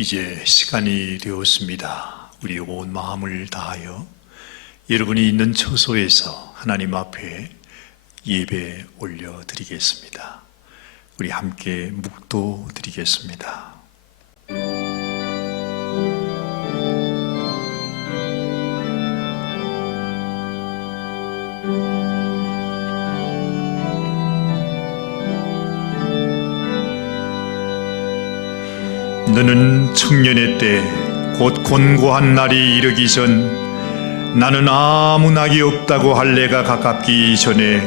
이제 시간이 되었습니다. 우리 온 마음을 다하여 여러분이 있는 처소에서 하나님 앞에 예배 올려드리겠습니다. 우리 함께 묵도 드리겠습니다. 너는 청년의 때 곧 곤고한 날이 이르기 전 나는 아무 낙이 없다고 할 내가 가깝기 전에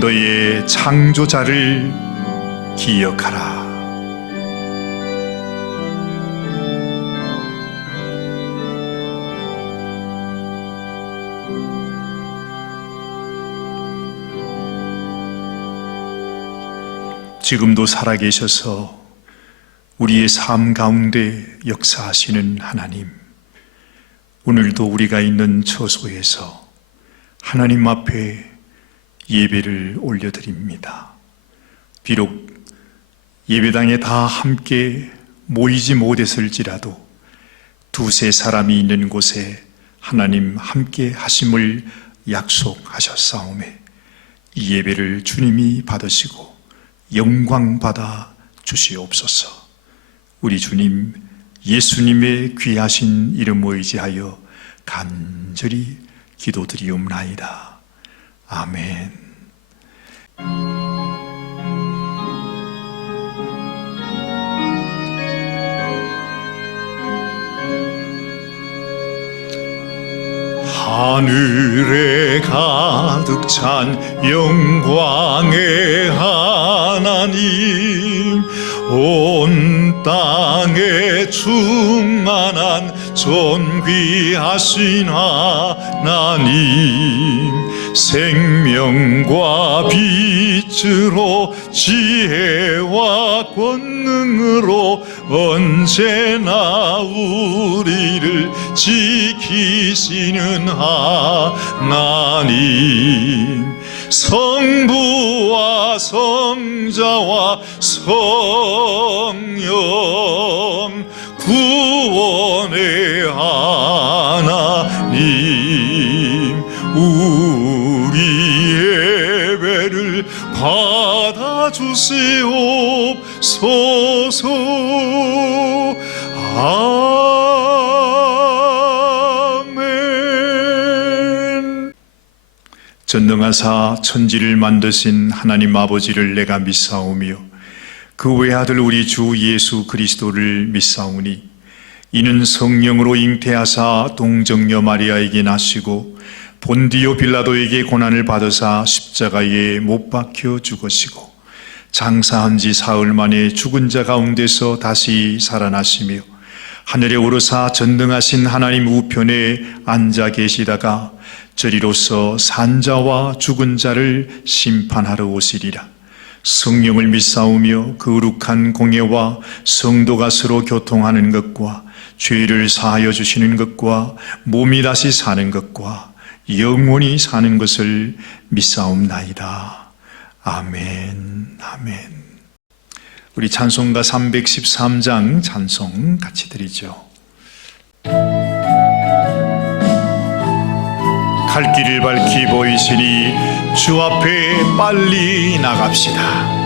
너의 창조자를 기억하라. 지금도 살아계셔서 우리의 삶 가운데 역사하시는 하나님, 오늘도 우리가 있는 처소에서 하나님 앞에 예배를 올려드립니다. 비록 예배당에 다 함께 모이지 못했을지라도 두세 사람이 있는 곳에 하나님 함께 하심을 약속하셨사오매 이 예배를 주님이 받으시고 영광 받아 주시옵소서. 우리 주님 예수님의 귀하신 이름 의지하여 간절히 기도드리옵나이다. 아멘. 하늘에 가득 찬 영광의 하나님, 온 땅에 충만한 존귀하신 하나님, 생명과 빛으로 지혜와 권능으로 언제나 우리를 지키시는 하나님, 성부와 성자와 성령 구원의 하나님, 우리 예배를 받아주시옵소서. 아멘. 전능하사 천지를 만드신 하나님 아버지를 내가 믿사오며 그 외아들 우리 주 예수 그리스도를 믿사오니 이는 성령으로 잉태하사 동정녀 마리아에게 나시고 본디오 빌라도에게 고난을 받으사 십자가에 못 박혀 죽으시고 장사한 지 사흘 만에 죽은 자 가운데서 다시 살아나시며 하늘에 오르사 전능하신 하나님 우편에 앉아 계시다가 저리로서 산자와 죽은 자를 심판하러 오시리라. 성령을 믿사오며 거룩한 공예와 성도가 서로 교통하는 것과 죄를 사하여 주시는 것과 몸이 다시 사는 것과 영원히 사는 것을 믿사옵나이다. 아멘. 아멘. 우리 찬송가 313장 찬송 같이 드리죠. 갈 길을 밝히 보이시니 주 앞에 빨리 나갑시다.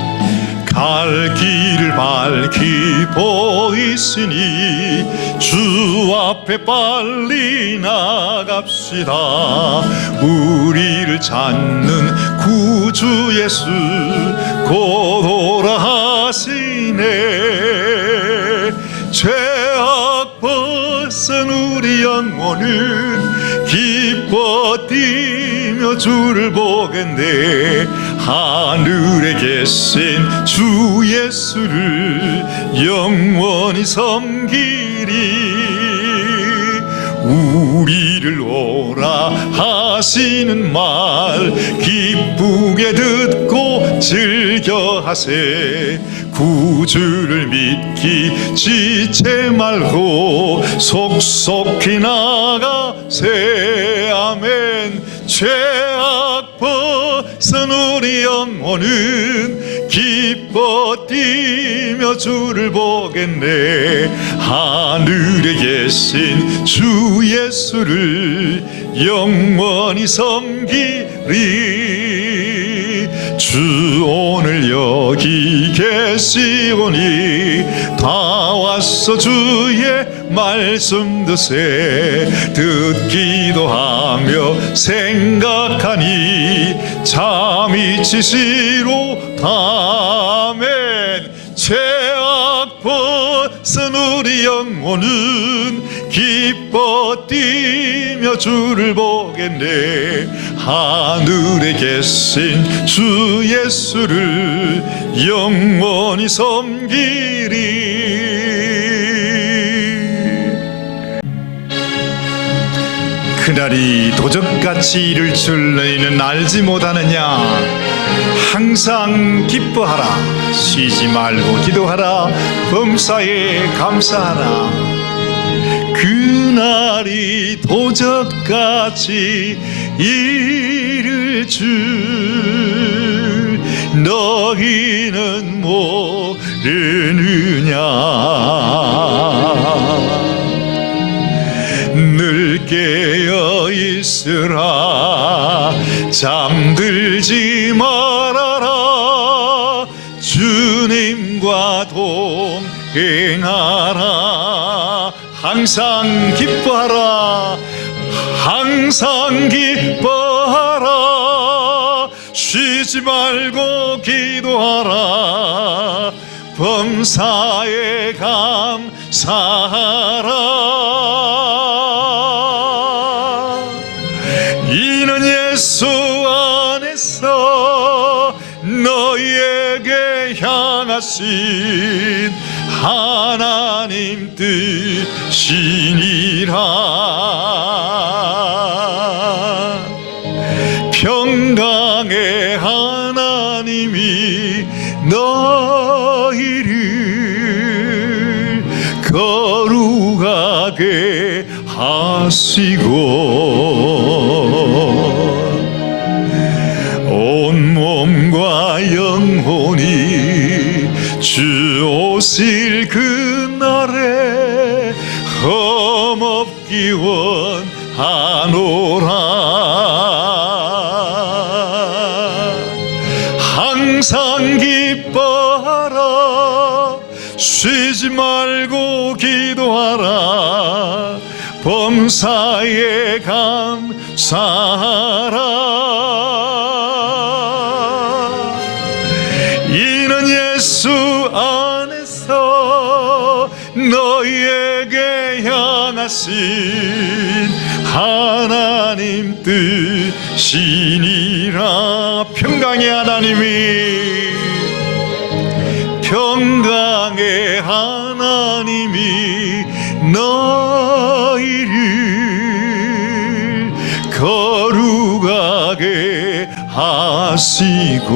갈 길을 밝히 보이시니 주 앞에 빨리 나갑시다. 우리를 찾는 구주 예수 곧 오라 하시네. 죄악 벗은 우리 영혼은 기뻐 뛰며 주를 보겠네. 하늘에 계신 주 예수를 영원히 섬기리. 우리를 오라 하시는 말 기쁘게 듣고 즐겨하세. 구주를 믿기 지체 말고 속속히 나가세. 아멘. 죄악 벗은 우리 영혼은 기뻐 뛰며 주를 보겠네. 하늘에 계신 주 예수를 영원히 섬기리. 주 오늘 여기 계시오니 다 왔어 주의 말씀 듣기도 하며 생각하니 잠이 치시로 아멘. 죄악 벗은 우리 영혼은 기뻐 뛰며 주를 보겠네. 하늘에 계신 주 예수를 영원히 섬기리. 그날이 도적같이 이를 줄 너희는 알지 못하느냐. 항상 기뻐하라. 쉬지 말고 기도하라. 범사에 감사하라. 그날이 도적같이 이를 줄 너희는 모르느냐. 늘 깨어 있으라. 잠들지 말아라. 주님과 동행하라. 항상 기뻐하라. 항상 기뻐하라. 쉬지 말고 기도하라. 범사에 감사하라. 이는 예수 안에서 너희에게 향하신 하나님 뜻이니라. 평강의 하나님이 너희를 거룩하게 하시고 온몸과 영혼이 주 오실 그날에 험없기 원하노라. 항상 기뻐하라. 쉬지 말고 기도하라. 범사에 감사하라. 이는 예수 안에서 너희에게 향하신 하나님 뜻이니라. 평강의 하나님이 평강의 하나님이 너희를 거룩하게 하시고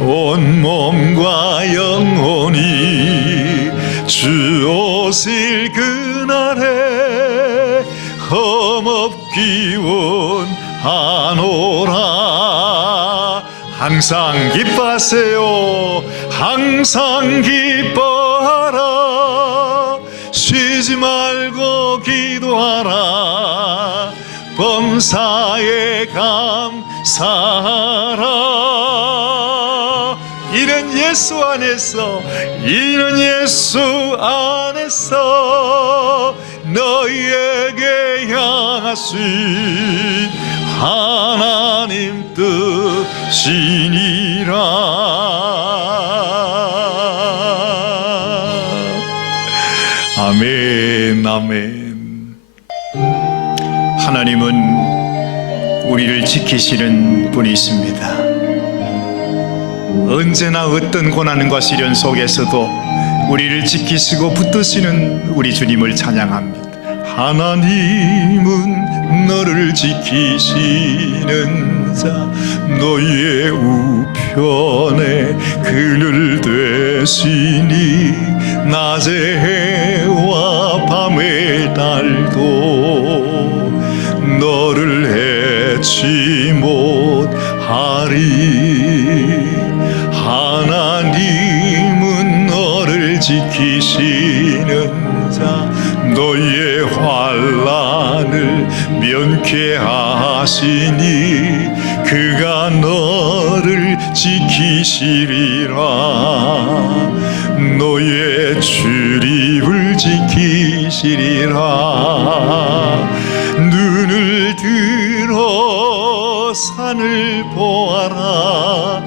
온몸과 영혼이 주 오실 그날에 험없기 원하노라. 항상 기뻐하세요. 항상 기뻐하라. 쉬지 말고 기도하라. 범사에 감사하라. 이는 예수 안에서 이는 예수 안에서 너희에게 향하신 하나님 뜻이니라. 아멘 아멘. 하나님은 우리를 지키시는 분이십니다. 언제나 어떤 고난과 시련 속에서도 우리를 지키시고 붙드시는 우리 주님을 찬양합니다. 하나님은 너를 지키시는 자, 너희의 우편에 그늘 되시니 낮의 해와 밤의 달도 너를 해치 못하리. 하나님은 너의 환난을 면케하시니 그가 너를 지키시리라. 너의 출입을 지키시리라. 눈을 들어 산을 보아라.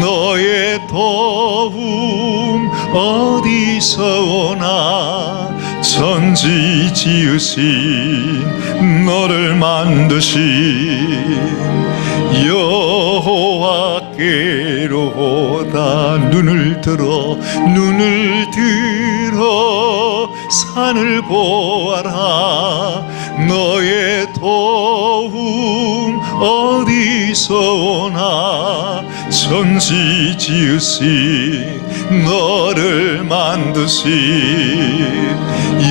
너의 도움 어디서 오나. 천지 지으신 너를 만드신 여호와께로다. 눈을 들어 산을 보아라. 너의 도움 어디서 오나. 천지 지으신 너를 만드신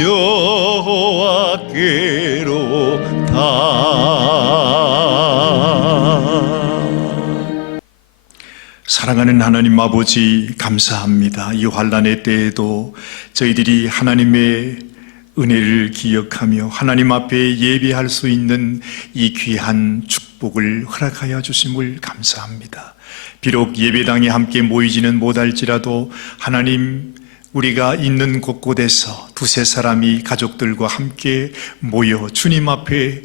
여호와께로다. 사랑하는 하나님 아버지, 감사합니다. 이 환난의 때에도 저희들이 하나님의 은혜를 기억하며 하나님 앞에 예배할 수 있는 이 귀한 축복을 허락하여 주심을 감사합니다. 비록 예배당에 함께 모이지는 못할지라도 하나님, 우리가 있는 곳곳에서 두세 사람이 가족들과 함께 모여 주님 앞에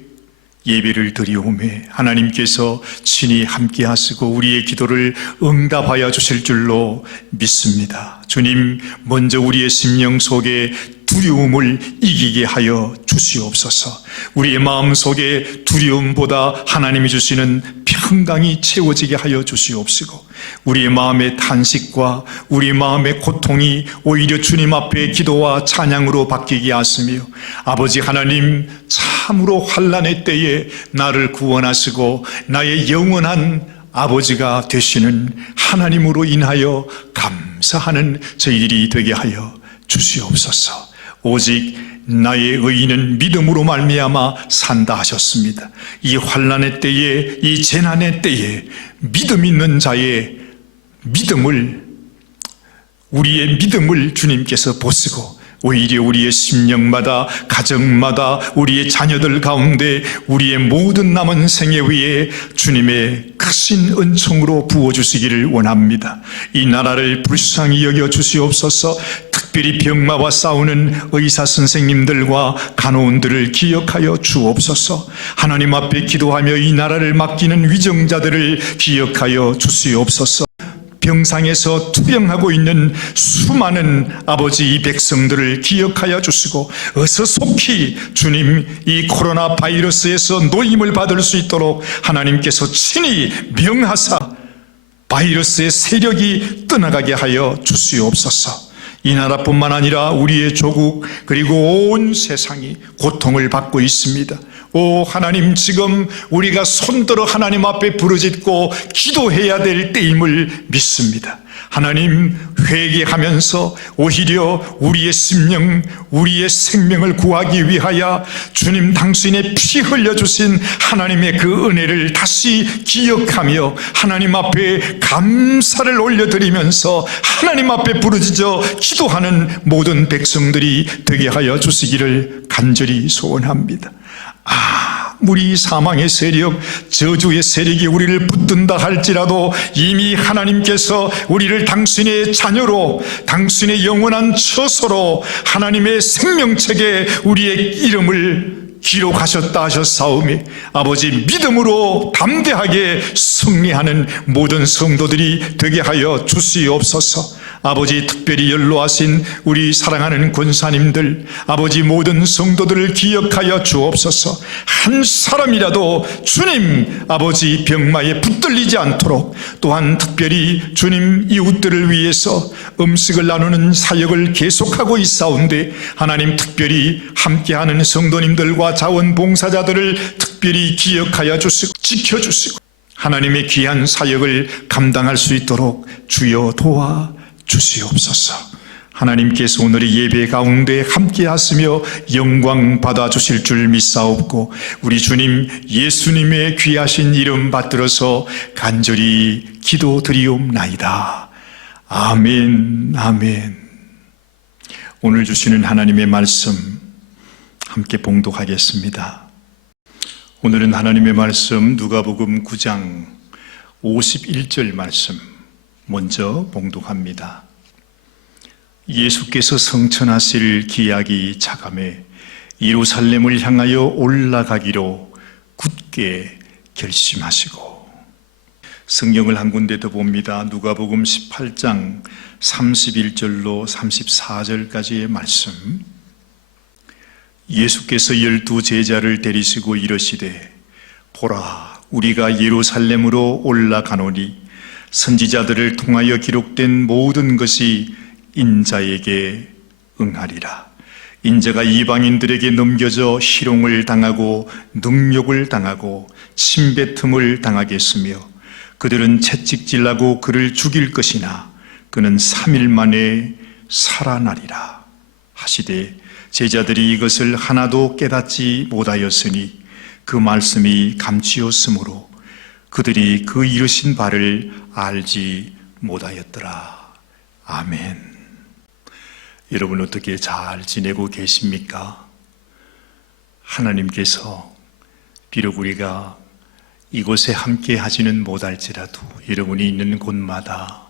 예배를 드리오매 하나님께서 친히 함께 하시고 우리의 기도를 응답하여 주실 줄로 믿습니다. 주님, 먼저 우리의 심령 속에 두려움을 이기게 하여 주시옵소서. 우리의 마음 속에 두려움보다 하나님이 주시는 평강이 채워지게 하여 주시옵시고, 우리의 마음의 탄식과 우리의 마음의 고통이 오히려 주님 앞에 기도와 찬양으로 바뀌게 하시며, 아버지 하나님, 참으로 환난의 때에 나를 구원하시고 나의 영원한 아버지가 되시는 하나님으로 인하여 감사하는 저희들이 되게 하여 주시옵소서. 오직 나의 의인은 믿음으로 말미암아 산다 하셨습니다. 이 환난의 때에, 이 재난의 때에 믿음 있는 자의 믿음을, 우리의 믿음을 주님께서 보시고 오히려 우리의 심령마다, 가정마다, 우리의 자녀들 가운데 우리의 모든 남은 생애 위에 주님의 크신 은총으로 부어주시기를 원합니다. 이 나라를 불쌍히 여겨 주시옵소서. 특별히 병마와 싸우는 의사 선생님들과 간호원들을 기억하여 주옵소서. 하나님 앞에 기도하며 이 나라를 맡기는 위정자들을 기억하여 주시옵소서. 병상에서 투병하고 있는 수많은 아버지 이 백성들을 기억하여 주시고 어서 속히 주님, 이 코로나 바이러스에서 노임을 받을 수 있도록 하나님께서 친히 명하사 바이러스의 세력이 떠나가게 하여 주시옵소서. 이 나라뿐만 아니라 우리의 조국 그리고 온 세상이 고통을 받고 있습니다. 오 하나님, 지금 우리가 손들어 하나님 앞에 부르짖고 기도해야 될 때임을 믿습니다. 하나님, 회개하면서 오히려 우리의 심령, 우리의 생명을 구하기 위하여 주님 당신의 피 흘려주신 하나님의 그 은혜를 다시 기억하며 하나님 앞에 감사를 올려드리면서 하나님 앞에 부르짖어 기도하는 모든 백성들이 되게 하여 주시기를 간절히 소원합니다. 아무리 사망의 세력, 저주의 세력이 우리를 붙든다 할지라도 이미 하나님께서 우리를 당신의 자녀로, 당신의 영원한 처소로 하나님의 생명책에 우리의 이름을 기록하셨다 하셨사오니 아버지, 믿음으로 담대하게 승리하는 모든 성도들이 되게 하여 주시옵소서. 아버지, 특별히 연로하신 우리 사랑하는 권사님들, 아버지 모든 성도들을 기억하여 주옵소서. 한 사람이라도 주님 아버지 병마에 붙들리지 않도록, 또한 특별히 주님 이웃들을 위해서 음식을 나누는 사역을 계속하고 있사온데 하나님, 특별히 함께하는 성도님들과 자원봉사자들을 특별히 기억하여 주시고 지켜주시고 하나님의 귀한 사역을 감당할 수 있도록 주여 도와 주시옵소서. 하나님께서 오늘의 예배 가운데 함께 하시며 영광 받아 주실 줄 믿사옵고 우리 주님 예수님의 귀하신 이름 받들어서 간절히 기도드리옵나이다. 아멘, 아멘. 오늘 주시는 하나님의 말씀 함께 봉독하겠습니다. 오늘은 하나님의 말씀 누가복음 9장 51절 말씀 먼저 봉독합니다. 예수께서 성천하실 기약이 차감해 예루살렘을 향하여 올라가기로 굳게 결심하시고. 성경을 한 군데 더 봅니다. 누가복음 18장 31절로 34절까지의 말씀. 예수께서 12 제자를 데리시고 이르시되 보라, 우리가 예루살렘으로 올라가노니 선지자들을 통하여 기록된 모든 것이 인자에게 응하리라. 인자가 이방인들에게 넘겨져 희롱을 당하고 능욕을 당하고 침뱉음을 당하겠으며 그들은 채찍질하고 그를 죽일 것이나 그는 3일 만에 살아나리라 하시되, 제자들이 이것을 하나도 깨닫지 못하였으니 그 말씀이 감추었으므로 그들이 그 이르신 바를 알지 못하였더라. 아멘. 여러분 어떻게 잘 지내고 계십니까? 하나님께서 비록 우리가 이곳에 함께 하지는 못할지라도 여러분이 있는 곳마다,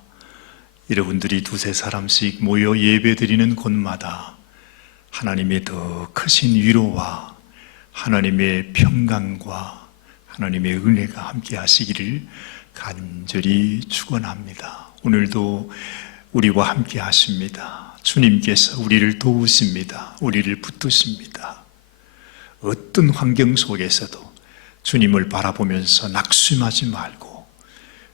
여러분들이 두세 사람씩 모여 예배드리는 곳마다 하나님의 더 크신 위로와 하나님의 평강과 하나님의 은혜가 함께 하시기를 간절히 축원합니다. 오늘도 우리와 함께 하십니다. 주님께서 우리를 도우십니다. 우리를 붙드십니다. 어떤 환경 속에서도 주님을 바라보면서 낙심하지 말고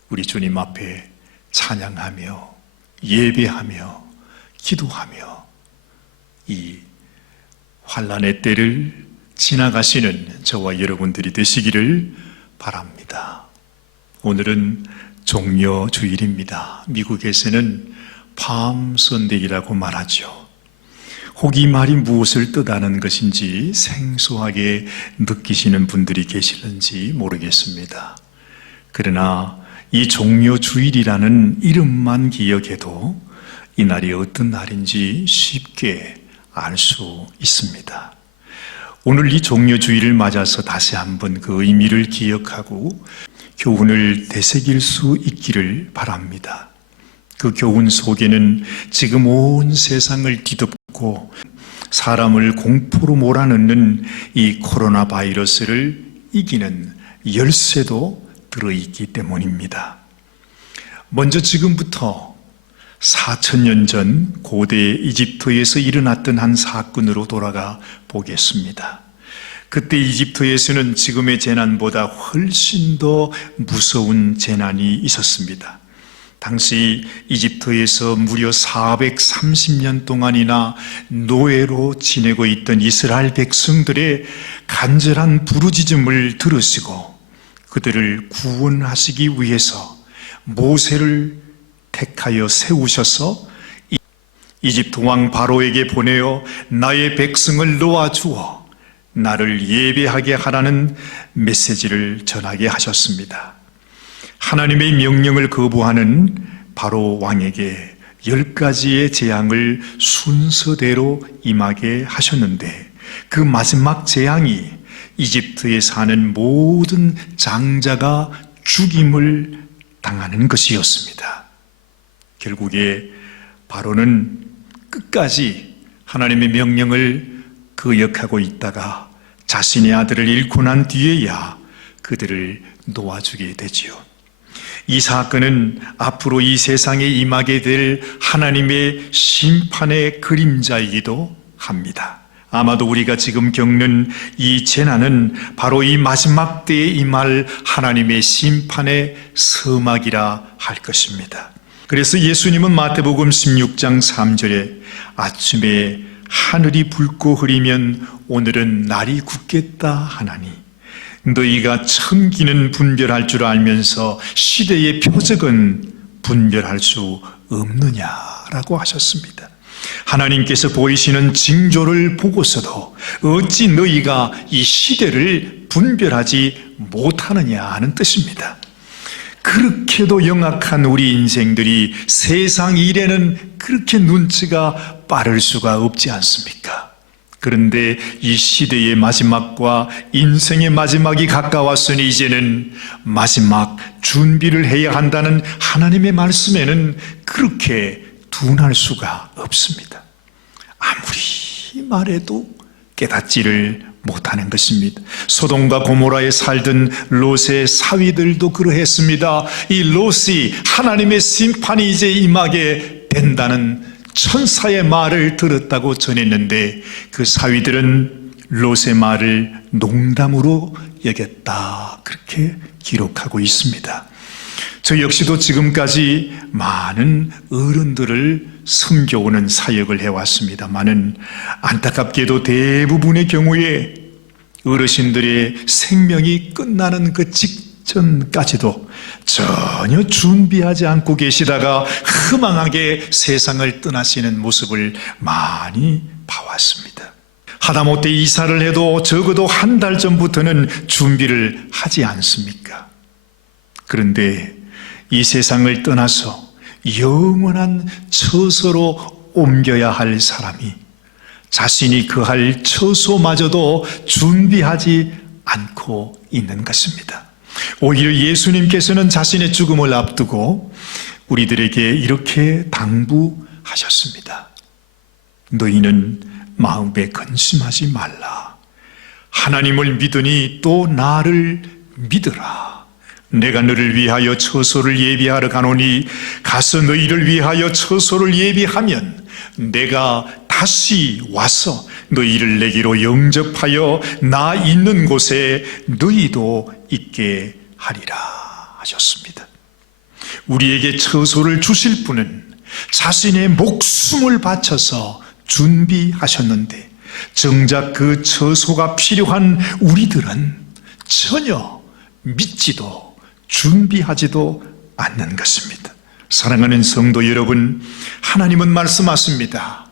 우리 주님 앞에 찬양하며 예배하며 기도하며 이 환난의 때를 지나가시는 저와 여러분들이 되시기를 바랍니다. 오늘은 종려주일입니다. 미국에서는 팜 선데이라고 말하죠. 혹 이 말이 무엇을 뜻하는 것인지 생소하게 느끼시는 분들이 계시는지 모르겠습니다. 그러나 이 종려주일이라는 이름만 기억해도 이 날이 어떤 날인지 쉽게 알 수 있습니다. 오늘 이 종려주일을 맞아서 다시 한번 그 의미를 기억하고 교훈을 되새길 수 있기를 바랍니다. 그 교훈 속에는 지금 온 세상을 뒤덮고 사람을 공포로 몰아넣는 이 코로나 바이러스를 이기는 열쇠도 들어있기 때문입니다. 먼저 지금부터 4000년 전 고대 이집트에서 일어났던 한 사건으로 돌아가 보겠습니다. 그때 이집트에서는 지금의 재난보다 훨씬 더 무서운 재난이 있었습니다. 당시 이집트에서 무려 430년 동안이나 노예로 지내고 있던 이스라엘 백성들의 간절한 부르짖음을 들으시고 그들을 구원하시기 위해서 모세를 택하여 세우셔서 이집트 왕 바로에게 보내어 나의 백성을 놓아주어 나를 예배하게 하라는 메시지를 전하게 하셨습니다. 하나님의 명령을 거부하는 바로 왕에게 10가지의 재앙을 순서대로 임하게 하셨는데 그 마지막 재앙이 이집트에 사는 모든 장자가 죽임을 당하는 것이었습니다. 결국에 바로는 끝까지 하나님의 명령을 거역하고 있다가 자신의 아들을 잃고 난 뒤에야 그들을 놓아주게 되지요. 이 사건은 앞으로 이 세상에 임하게 될 하나님의 심판의 그림자이기도 합니다. 아마도 우리가 지금 겪는 이 재난은 바로 이 마지막 때에 임할 하나님의 심판의 서막이라 할 것입니다. 그래서 예수님은 마태복음 16장 3절에 아침에 하늘이 붉고 흐리면 오늘은 날이 굳겠다 하나니 너희가 천기는 분별할 줄 알면서 시대의 표적은 분별할 수 없느냐라고 하셨습니다. 하나님께서 보이시는 징조를 보고서도 어찌 너희가 이 시대를 분별하지 못하느냐 하는 뜻입니다. 그렇게도 영악한 우리 인생들이 세상 일에는 그렇게 눈치가 빠를 수가 없지 않습니까? 그런데 이 시대의 마지막과 인생의 마지막이 가까웠으니 이제는 마지막 준비를 해야 한다는 하나님의 말씀에는 그렇게 둔할 수가 없습니다. 아무리 말해도 깨닫지를 못하는 것입니다. 소돔과 고모라에 살던 롯의 사위들도 그러했습니다. 이 롯이 하나님의 심판이 이제 임하게 된다는 천사의 말을 들었다고 전했는데 그 사위들은 롯의 말을 농담으로 여겼다, 그렇게 기록하고 있습니다. 저 역시도 지금까지 많은 어른들을 섬겨오는 사역을 해왔습니다만은 안타깝게도 대부분의 경우에 어르신들의 생명이 끝나는 그 직전까지도 전혀 준비하지 않고 계시다가 허망하게 세상을 떠나시는 모습을 많이 봐왔습니다. 하다못해 이사를 해도 적어도 한 달 전부터는 준비를 하지 않습니까? 그런데 이 세상을 떠나서 영원한 처소로 옮겨야 할 사람이 자신이 거할 처소마저도 준비하지 않고 있는 것입니다. 오히려 예수님께서는 자신의 죽음을 앞두고 우리들에게 이렇게 당부하셨습니다. 너희는 마음에 근심하지 말라. 하나님을 믿으니 또 나를 믿으라. 내가 너를 위하여 처소를 예비하러 가노니 가서 너희를 위하여 처소를 예비하면 내가 다시 와서 너희를 내게로 영접하여 나 있는 곳에 너희도 있게 하리라 하셨습니다. 우리에게 처소를 주실 분은 자신의 목숨을 바쳐서 준비하셨는데 정작 그 처소가 필요한 우리들은 전혀 믿지도 준비하지도 않는 것입니다. 사랑하는 성도 여러분, 하나님은 말씀하십니다.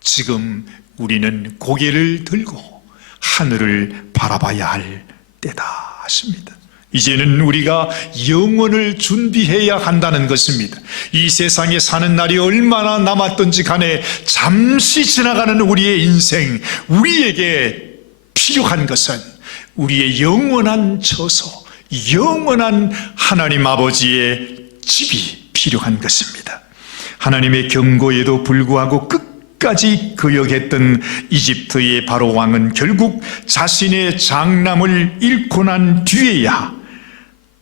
지금 우리는 고개를 들고 하늘을 바라봐야 할 때다 하십니다. 이제는 우리가 영원을 준비해야 한다는 것입니다. 이 세상에 사는 날이 얼마나 남았든지 간에 잠시 지나가는 우리의 인생, 우리에게 필요한 것은 우리의 영원한 처소, 영원한 하나님 아버지의 집이 필요한 것입니다. 하나님의 경고에도 불구하고 끝까지 거역했던 이집트의 바로 왕은 결국 자신의 장남을 잃고 난 뒤에야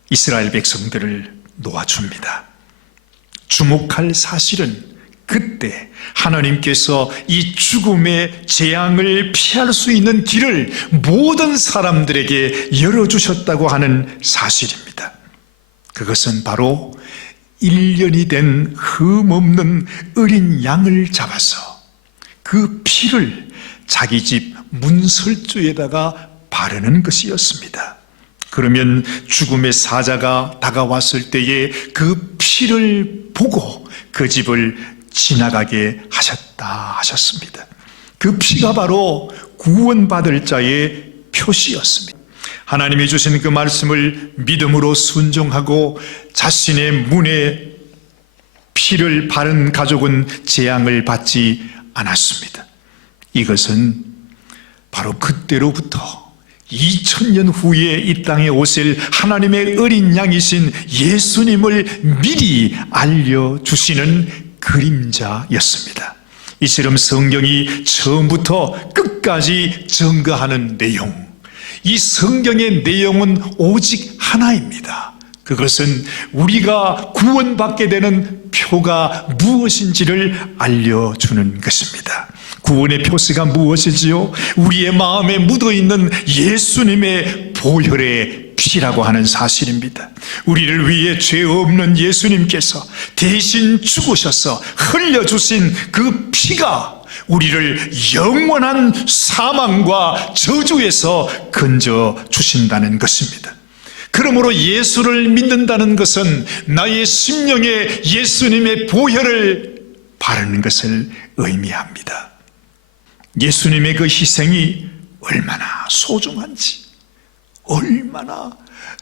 이스라엘 백성들을 놓아줍니다. 주목할 사실은 그때 하나님께서 이 죽음의 재앙을 피할 수 있는 길을 모든 사람들에게 열어주셨다고 하는 사실입니다. 그것은 바로 1년이 된 흠없는 어린 양을 잡아서 그 피를 자기 집 문설주에다가 바르는 것이었습니다. 그러면 죽음의 사자가 다가왔을 때에 그 피를 보고 그 집을 지나가게 하셨다 하셨습니다. 그 피가 바로 구원받을 자의 표시였습니다. 하나님이 주신 그 말씀을 믿음으로 순종하고 자신의 문에 피를 바른 가족은 재앙을 받지 않았습니다. 이것은 바로 그때로부터 2000년 후에 이 땅에 오실 하나님의 어린 양이신 예수님을 미리 알려주시는 그림자였습니다. 이처럼 성경이 처음부터 끝까지 증거하는 내용, 이 성경의 내용은 오직 하나입니다. 그것은 우리가 구원받게 되는 표가 무엇인지를 알려주는 것입니다. 구원의 표시가 무엇이지요? 우리의 마음에 묻어있는 예수님의 보혈의 피라고 하는 사실입니다. 우리를 위해 죄 없는 예수님께서 대신 죽으셔서 흘려주신 그 피가 우리를 영원한 사망과 저주에서 건져주신다는 것입니다. 그러므로 예수를 믿는다는 것은 나의 심령에 예수님의 보혈을 바르는 것을 의미합니다. 예수님의 그 희생이 얼마나 소중한지, 얼마나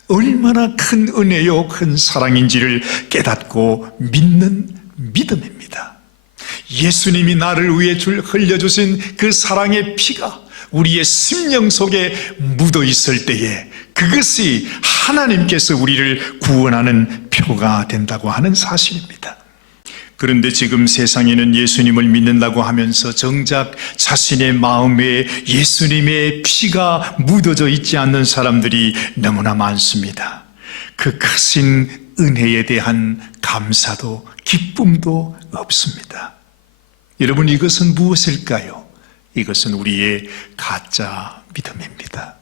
얼마나 큰 은혜요, 큰 사랑인지를 깨닫고 믿는 믿음입니다. 예수님이 나를 위해 흘려주신 그 사랑의 피가 우리의 심령 속에 묻어 있을 때에 그것이 하나님께서 우리를 구원하는 표가 된다고 하는 사실입니다. 그런데 지금 세상에는 예수님을 믿는다고 하면서 정작 자신의 마음에 예수님의 피가 묻어져 있지 않는 사람들이 너무나 많습니다. 그 크신 은혜에 대한 감사도 기쁨도 없습니다. 여러분, 이것은 무엇일까요? 이것은 우리의 가짜 믿음입니다.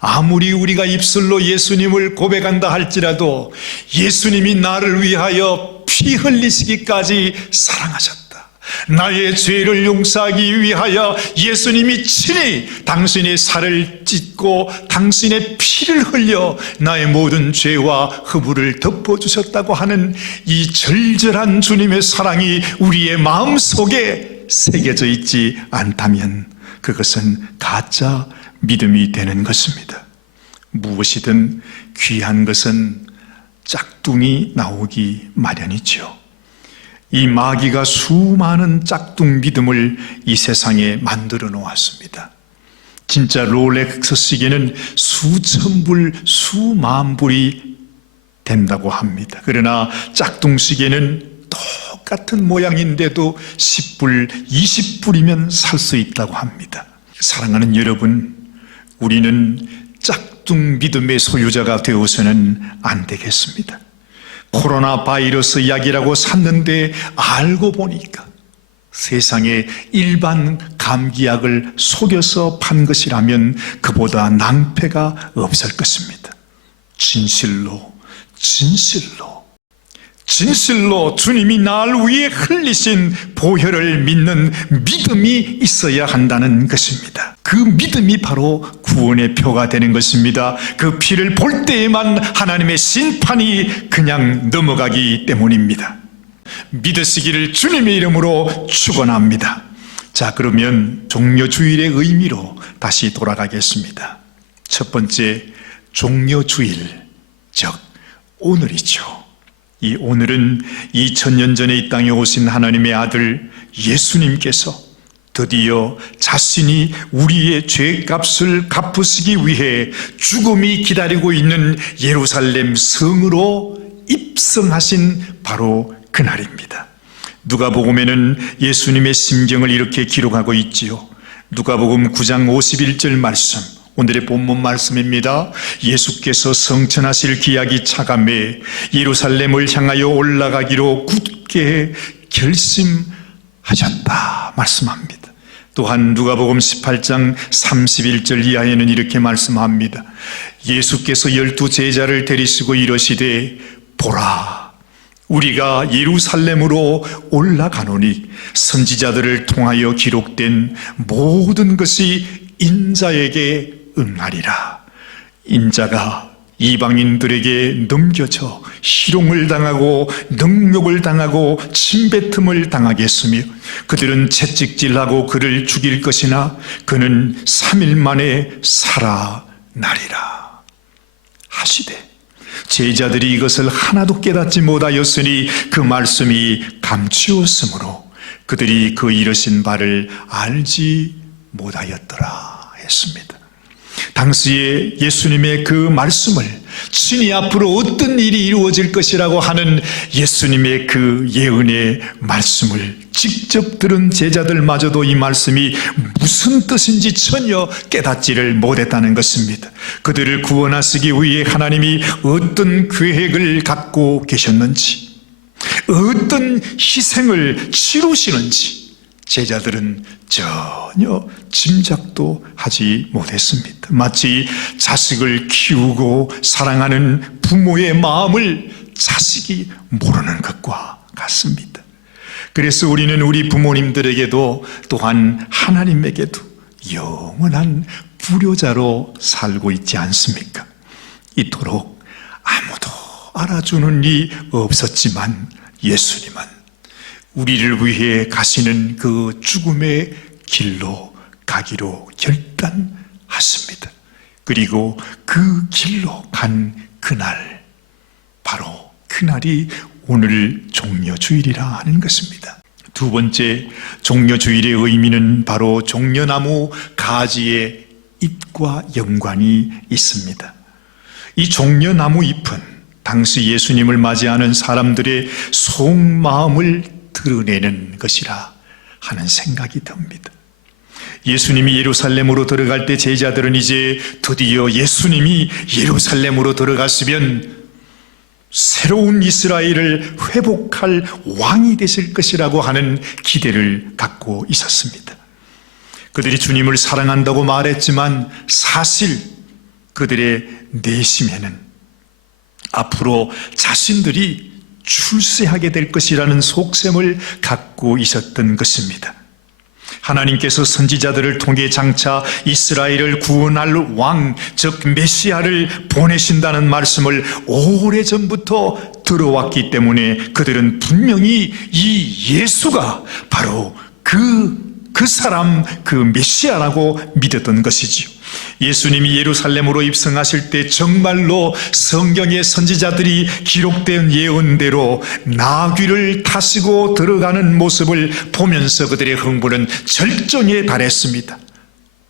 아무리 우리가 입술로 예수님을 고백한다 할지라도 예수님이 나를 위하여 피 흘리시기까지 사랑하셨다, 나의 죄를 용서하기 위하여 예수님이 친히 당신의 살을 찢고 당신의 피를 흘려 나의 모든 죄와 허물을 덮어주셨다고 하는 이 절절한 주님의 사랑이 우리의 마음속에 새겨져 있지 않다면 그것은 가짜 믿음이 되는 것입니다. 무엇이든 귀한 것은 짝퉁이 나오기 마련이죠. 이 마귀가 수많은 짝퉁 믿음을 이 세상에 만들어 놓았습니다. 진짜 롤렉스 시계는 수천 불, 수만 불이 된다고 합니다. 그러나 짝퉁 시계는 똑같은 모양인데도 10불, 20불이면 살 수 있다고 합니다. 사랑하는 여러분, 우리는 짝퉁 믿음의 소유자가 되어서는 안 되겠습니다. 코로나 바이러스 약이라고 샀는데 알고 보니까 세상에 일반 감기약을 속여서 판 것이라면 그보다 낭패가 없을 것입니다. 진실로 주님이 날 위해 흘리신 보혈을 믿는 믿음이 있어야 한다는 것입니다. 그 믿음이 바로 구원의 표가 되는 것입니다. 그 피를 볼 때에만 하나님의 심판이 그냥 넘어가기 때문입니다. 믿으시기를 주님의 이름으로 축원합니다. 자, 그러면 종려주일의 의미로 다시 돌아가겠습니다. 첫 번째, 종려주일, 즉 오늘이죠. 이 오늘은 2000년 전에 이 땅에 오신 하나님의 아들 예수님께서 드디어 자신이 우리의 죄값을 갚으시기 위해 죽음이 기다리고 있는 예루살렘 성으로 입성하신 바로 그날입니다. 누가복음에는 예수님의 심경을 이렇게 기록하고 있지요. 누가복음 9장 51절 말씀, 오늘의 본문 말씀입니다. 예수께서 성천하실 기약이 차감해 예루살렘을 향하여 올라가기로 굳게 결심하셨다 말씀합니다. 또한 누가복음 18장 31절 이하에는 이렇게 말씀합니다. 예수께서 12 제자를 데리시고 이러시되 보라, 우리가 예루살렘으로 올라가노니 선지자들을 통하여 기록된 모든 것이 인자에게 응하리라. 인자가 이방인들에게 넘겨져 희롱을 당하고 능욕을 당하고 침뱉음을 당하겠으며 그들은 채찍질하고 그를 죽일 것이나 그는 3일 만에 살아나리라 하시되 제자들이 이것을 하나도 깨닫지 못하였으니 그 말씀이 감추었으므로 그들이 그 이르신 바를 알지 못하였더라 했습니다. 당시에 예수님의 그 말씀을 친히 앞으로 어떤 일이 이루어질 것이라고 하는 예수님의 그 예언의 말씀을 직접 들은 제자들마저도 이 말씀이 무슨 뜻인지 전혀 깨닫지를 못했다는 것입니다. 그들을 구원하시기 위해 하나님이 어떤 계획을 갖고 계셨는지, 어떤 희생을 치르시는지 제자들은 전혀 짐작도 하지 못했습니다. 마치 자식을 키우고 사랑하는 부모의 마음을 자식이 모르는 것과 같습니다. 그래서 우리는 우리 부모님들에게도 또한 하나님에게도 영원한 불효자로 살고 있지 않습니까? 이토록 아무도 알아주는 이 없었지만 예수님은 우리를 위해 가시는 그 죽음의 길로 가기로 결단하십니다. 그리고 그 길로 간 그날, 바로 그날이 오늘 종려주일이라 하는 것입니다. 두 번째, 종려주일의 의미는 바로 종려나무 가지의 잎과 연관이 있습니다. 이 종려나무 잎은 당시 예수님을 맞이하는 사람들의 속마음을 드러내는 것이라 하는 생각이 듭니다. 예수님이 예루살렘으로 들어갈 때 제자들은 이제 드디어 예수님이 예루살렘으로 들어갔으면 새로운 이스라엘을 회복할 왕이 되실 것이라고 하는 기대를 갖고 있었습니다. 그들이 주님을 사랑한다고 말했지만 사실 그들의 내심에는 앞으로 자신들이 출세하게 될 것이라는 속셈을 갖고 있었던 것입니다. 하나님께서 선지자들을 통해 장차 이스라엘을 구원할 왕, 즉 메시아를 보내신다는 말씀을 오래전부터 들어왔기 때문에 그들은 분명히 이 예수가 바로 그 사람, 그 메시아라고 믿었던 것이지요. 예수님이 예루살렘으로 입성하실 때 정말로 성경의 선지자들이 기록된 예언대로 나귀를 타시고 들어가는 모습을 보면서 그들의 흥분은 절정에 달했습니다.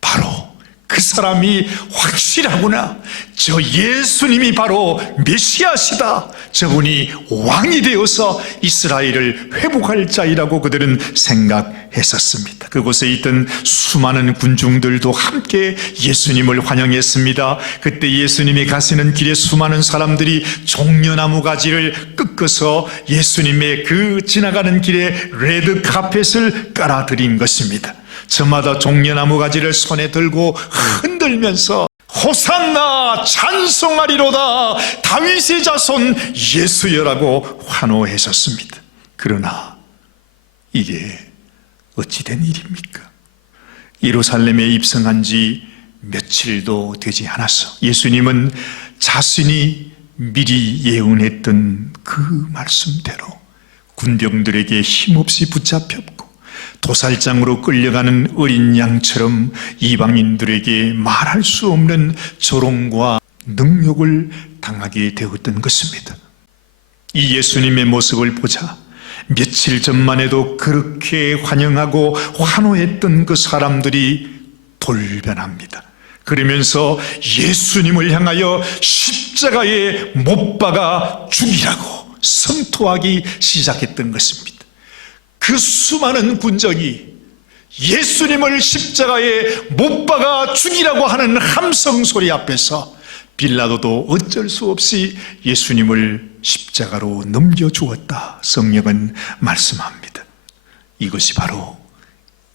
바로 그 사람이 확실하구나. 저 예수님이 바로 메시아시다. 저분이 왕이 되어서 이스라엘을 회복할 자이라고 그들은 생각했었습니다. 그곳에 있던 수많은 군중들도 함께 예수님을 환영했습니다. 그때 예수님이 가시는 길에 수많은 사람들이 종려나무 가지를 꺾어서 예수님의 그 지나가는 길에 레드 카펫을 깔아드린 것입니다. 저마다 종려나무 가지를 손에 들고 흔들면서 호산나 찬송하리로다 다윗의 자손 예수여라고 환호하셨습니다. 그러나 이게 어찌된 일입니까? 예루살렘에 입성한 지 며칠도 되지 않았어 예수님은 자신이 미리 예언했던 그 말씀대로 군병들에게 힘없이 붙잡혔고 도살장으로 끌려가는 어린 양처럼 이방인들에게 말할 수 없는 조롱과 능욕을 당하게 되었던 것입니다. 이 예수님의 모습을 보자 며칠 전만 해도 그렇게 환영하고 환호했던 그 사람들이 돌변합니다. 그러면서 예수님을 향하여 십자가에 못 박아 죽이라고 성토하기 시작했던 것입니다. 그 수많은 군정이 예수님을 십자가에 못 박아 죽이라고 하는 함성 소리 앞에서 빌라도도 어쩔 수 없이 예수님을 십자가로 넘겨주었다. 성경은 말씀합니다. 이것이 바로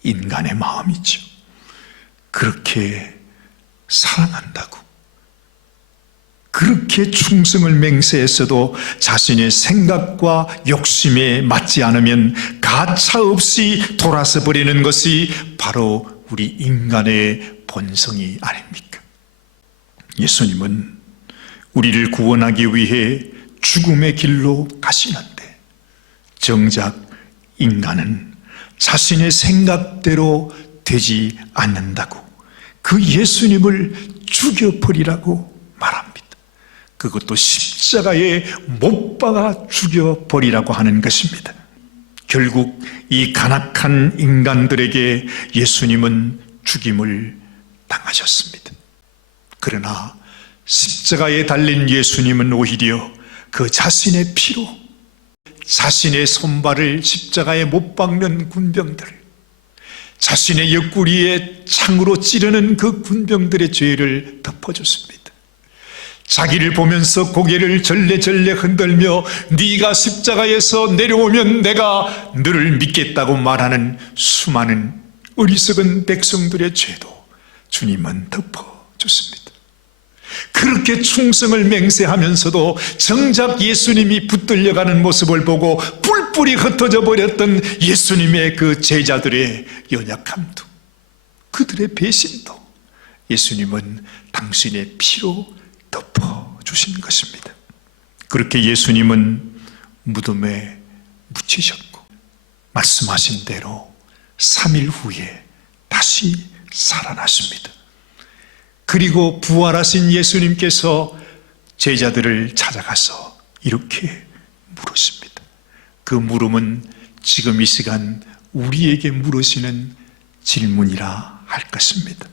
인간의 마음이죠. 그렇게 사랑한다고, 그렇게 충성을 맹세했어도 자신의 생각과 욕심에 맞지 않으면 가차없이 돌아서 버리는 것이 바로 우리 인간의 본성이 아닙니까? 예수님은 우리를 구원하기 위해 죽음의 길로 가시는데 정작 인간은 자신의 생각대로 되지 않는다고 그 예수님을 죽여버리라고 말합니다. 그것도 십자가에 못 박아 죽여버리라고 하는 것입니다. 결국 이 간악한 인간들에게 예수님은 죽임을 당하셨습니다. 그러나 십자가에 달린 예수님은 오히려 그 자신의 피로 자신의 손발을 십자가에 못 박는 군병들을, 자신의 옆구리에 창으로 찌르는 그 군병들의 죄를 덮어줬습니다. 자기를 보면서 고개를 절레절레 흔들며 네가 십자가에서 내려오면 내가 너를 믿겠다고 말하는 수많은 어리석은 백성들의 죄도 주님은 덮어줬습니다. 그렇게 충성을 맹세하면서도 정작 예수님이 붙들려가는 모습을 보고 뿔뿔이 흩어져 버렸던 예수님의 그 제자들의 연약함도, 그들의 배신도 예수님은 당신의 피로 덮어주신 것입니다. 그렇게 예수님은 무덤에 묻히셨고 말씀하신 대로 3일 후에 다시 살아나십니다. 그리고 부활하신 예수님께서 제자들을 찾아가서 이렇게 물으십니다. 그 물음은 지금 이 시간 우리에게 물으시는 질문이라 할 것입니다.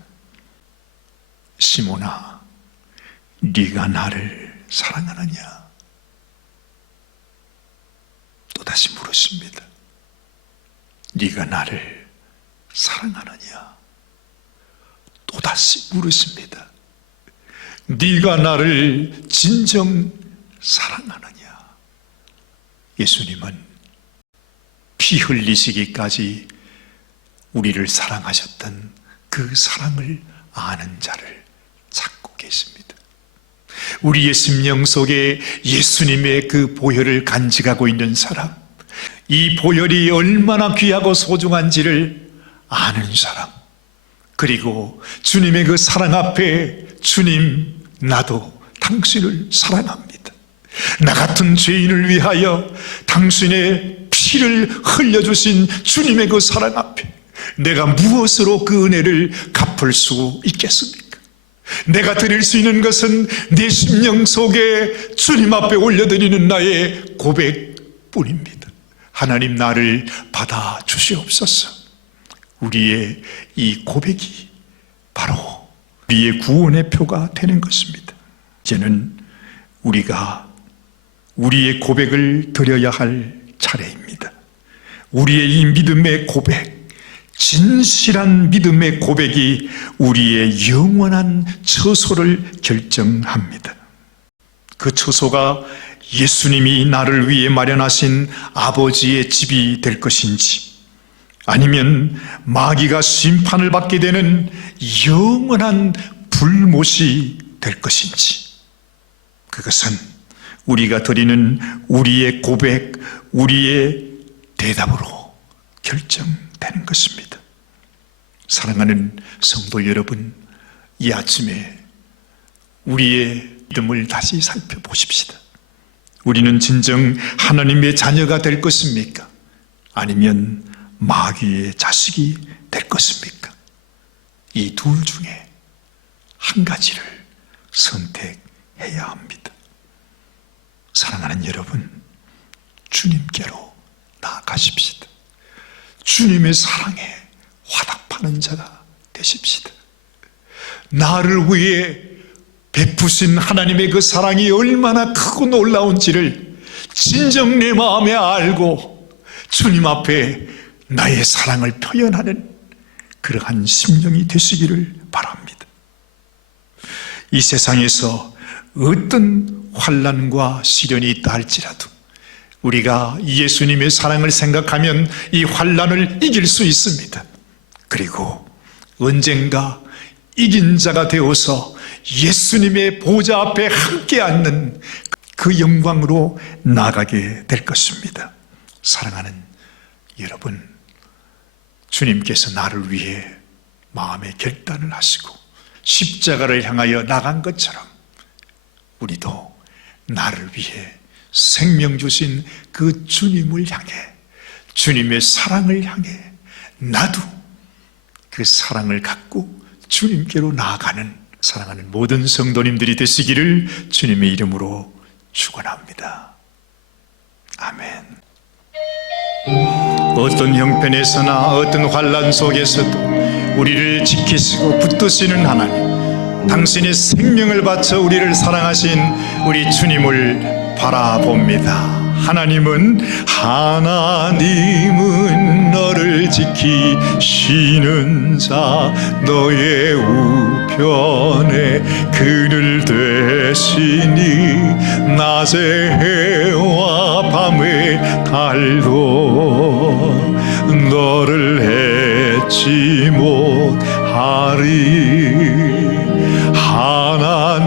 시몬아, 네가 나를 사랑하느냐? 또다시 물으십니다. 네가 나를 사랑하느냐? 또다시 물으십니다. 네가 나를 진정 사랑하느냐? 예수님은 피 흘리시기까지 우리를 사랑하셨던 그 사랑을 아는 자를 찾고 계십니다. 우리의 심령 속에 예수님의 그 보혈을 간직하고 있는 사람, 이 보혈이 얼마나 귀하고 소중한지를 아는 사람, 그리고 주님의 그 사랑 앞에 주님, 나도 당신을 사랑합니다. 나 같은 죄인을 위하여 당신의 피를 흘려주신 주님의 그 사랑 앞에 내가 무엇으로 그 은혜를 갚을 수 있겠습니까? 내가 드릴 수 있는 것은 내 심령 속에 주님 앞에 올려드리는 나의 고백뿐입니다. 하나님, 나를 받아주시옵소서. 우리의 이 고백이 바로 우리의 구원의 표가 되는 것입니다. 이제는 우리가 우리의 고백을 드려야 할 차례입니다. 우리의 이 믿음의 고백, 진실한 믿음의 고백이 우리의 영원한 처소를 결정합니다. 그 처소가 예수님이 나를 위해 마련하신 아버지의 집이 될 것인지, 아니면 마귀가 심판을 받게 되는 영원한 불못이 될 것인지, 그것은 우리가 드리는 우리의 고백, 우리의 대답으로 결정되는 것입니다. 사랑하는 성도 여러분, 이 아침에 우리의 믿음을 다시 살펴보십시다. 우리는 진정 하나님의 자녀가 될 것입니까? 아니면 마귀의 자식이 될 것입니까? 이 둘 중에 한 가지를 선택해야 합니다. 사랑하는 여러분, 주님께로 나아가십시다. 주님의 사랑에 화답하는 자가 되십시다. 나를 위해 베푸신 하나님의 그 사랑이 얼마나 크고 놀라운지를 진정 내 마음에 알고 주님 앞에 나의 사랑을 표현하는 그러한 심령이 되시기를 바랍니다. 이 세상에서 어떤 환난과 시련이 있다 할지라도 우리가 예수님의 사랑을 생각하면 이 환난을 이길 수 있습니다. 그리고 언젠가 이긴 자가 되어서 예수님의 보좌 앞에 함께 앉는 그 영광으로 나아가게 될 것입니다. 사랑하는 여러분, 주님께서 나를 위해 마음의 결단을 하시고 십자가를 향하여 나간 것처럼 우리도 나를 위해 생명 주신 그 주님을 향해, 주님의 사랑을 향해 나도 그 사랑을 갖고 주님께로 나아가는 사랑하는 모든 성도님들이 되시기를 주님의 이름으로 축원합니다. 아멘. 어떤 형편에서나 어떤 환난 속에서도 우리를 지키시고 붙드시는 하나님, 당신의 생명을 바쳐 우리를 사랑하신 우리 주님을 바라봅니다. 하나님은 너를 지키시는 자, 너의 우편에 그늘 되시니 낮의 해와 밤의 달도 너를 해치 못하리.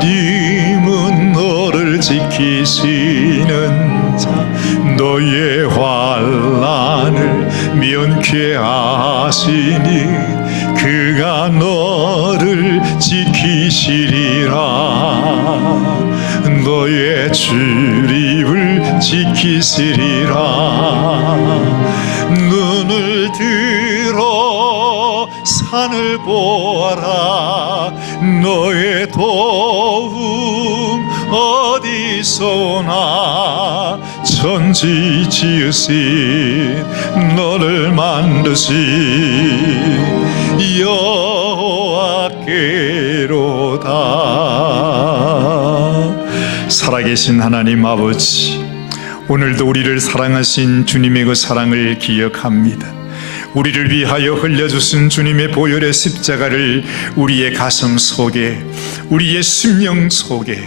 하나님은 너를 지키시는 자, 너의 환난을 면케 하시니 그가 너를 지키시리라. 너의 출입을 지키시리라. 눈을 들어 산을 보아라. 너의 도움 어디서나 천지 지으신 너를 만드신 여호와께로다. 살아계신 하나님 아버지, 오늘도 우리를 사랑하신 주님의 그 사랑을 기억합니다. 우리를 위하여 흘려주신 주님의 보혈의 십자가를 우리의 가슴 속에, 우리의 심령 속에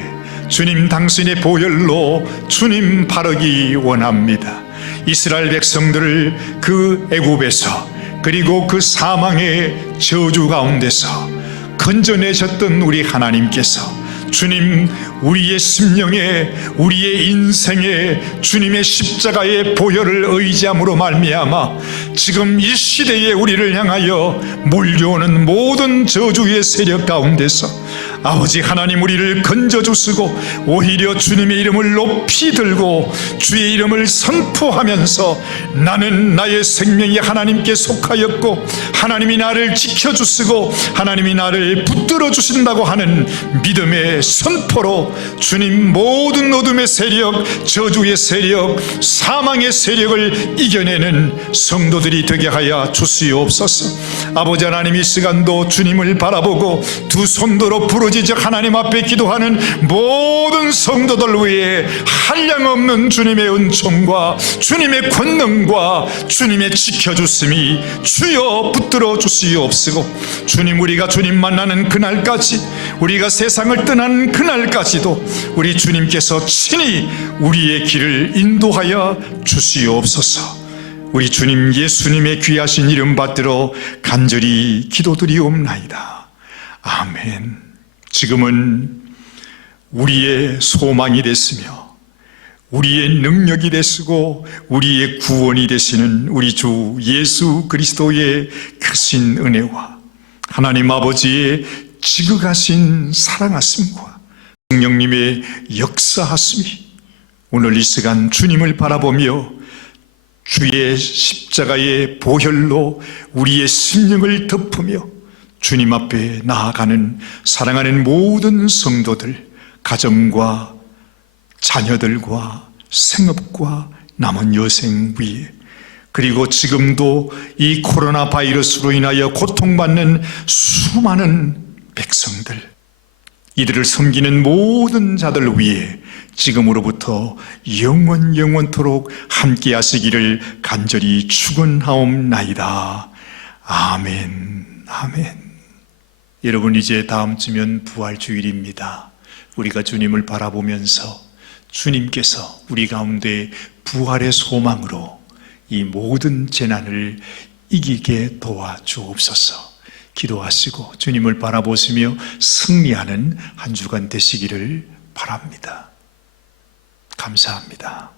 주님 당신의 보혈로 주님 바르기 원합니다. 이스라엘 백성들을 그 애굽에서, 그리고 그 사망의 저주 가운데서 건져내셨던 우리 하나님께서 주님, 우리의 심령에, 우리의 인생에 주님의 십자가의 보혈을 의지함으로 말미암아 지금 이 시대에 우리를 향하여 몰려오는 모든 저주의 세력 가운데서 아버지 하나님, 우리를 건져주시고 오히려 주님의 이름을 높이 들고 주의 이름을 선포하면서 나는 나의 생명이 하나님께 속하였고 하나님이 나를 지켜주시고 하나님이 나를 붙들어 주신다고 하는 믿음의 선포로 주님, 모든 어둠의 세력, 저주의 세력, 사망의 세력을 이겨내는 성도들이 되게 하여 주시옵소서. 아버지 하나님, 이 시간도 주님을 바라보고 두 손들어 부르짖어 하나님 앞에 기도하는 모든 성도들 위해 한량없는 주님의 은총과 주님의 권능과 주님의 지켜주심이 주여 붙들어 주시옵시고, 주님, 우리가 주님 만나는 그날까지, 우리가 세상을 떠나는 그날까지도 우리 주님께서 친히 우리의 길을 인도하여 주시옵소서. 우리 주님 예수님의 귀하신 이름 받들어 간절히 기도드리옵나이다. 아멘. 지금은 우리의 소망이 됐으며 우리의 능력이 되시고 우리의 구원이 되시는 우리 주 예수 그리스도의 크신 은혜와 하나님 아버지의 지극하신 사랑하심과 성령님의 역사하심이 오늘 이 시간 주님을 바라보며 주의 십자가의 보혈로 우리의 심령을 덮으며 주님 앞에 나아가는 사랑하는 모든 성도들, 가정과 자녀들과 생업과 남은 여생 위에, 그리고 지금도 이 코로나 바이러스로 인하여 고통받는 수많은 백성들, 이들을 섬기는 모든 자들 위에 지금으로부터 영원토록 함께 하시기를 간절히 축원하옵나이다. 아멘. 아멘. 여러분, 이제 다음 주면 부활주일입니다. 우리가 주님을 바라보면서 주님께서 우리 가운데 부활의 소망으로 이 모든 재난을 이기게 도와주옵소서. 기도하시고 주님을 바라보시며 승리하는 한 주간 되시기를 바랍니다. 감사합니다.